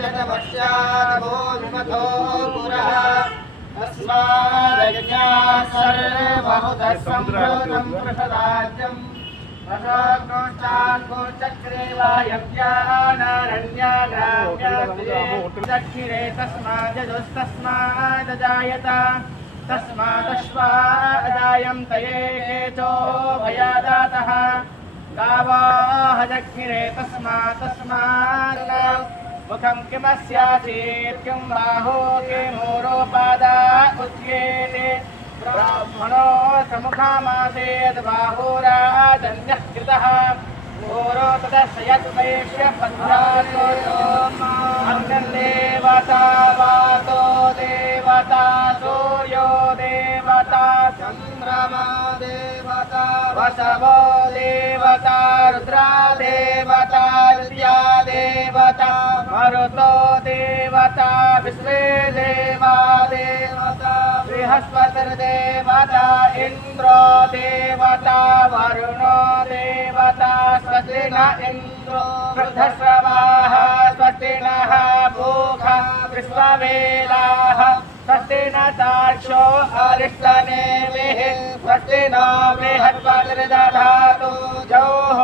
पश्चादो विमथो पुरः तस्मादज्ञात् सर्वहुतः सम्भूतं प्रसदाज्यम् चक्रे वायव्यानारण्याग्राम्याग्रे तस्मादजायत तस्मादश्वादायं तये केचो भयादातः गावाः जग्निरे तस्मात् मुखं किमस्यासीत् किं बाहो किमूरोपादा उच्येते ब्राह्मणो समुखामासेद् बाहुराजन्यः कृतः घोरो तदस्य यद्वैश्य पद्मादेवता वातो देवता सूर्यो देवता चन्द्रमा देवता वसवो देवता रुद्रा देवता दिव्या देवता मरुतो देवता विश्वे देवा देवता बृहस्पतिर्देवता इन्द्रो देवता वरुणो देवता स्वस्ति न इन्द्रो वृद्धश्रवाः स्वस्ति नः भूखा विश्ववेदाः स्वस्ति न साक्षो अरिष्टनेमिः स्वस्ति नो बृहस्पतिर्दधातु जौः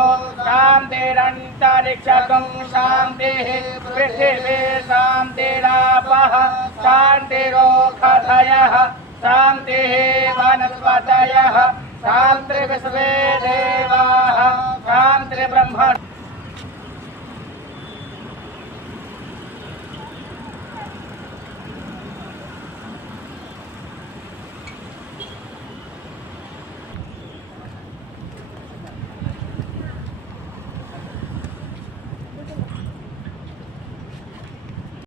शान्तिरन्तरिक्षं शान्तिः पृथिवी शान्तिरापः शान्तिरोषधयः शान्तिः वनस्पतयः शान्तिर्विश्वे देवाः शान्तिर्ब्रह्म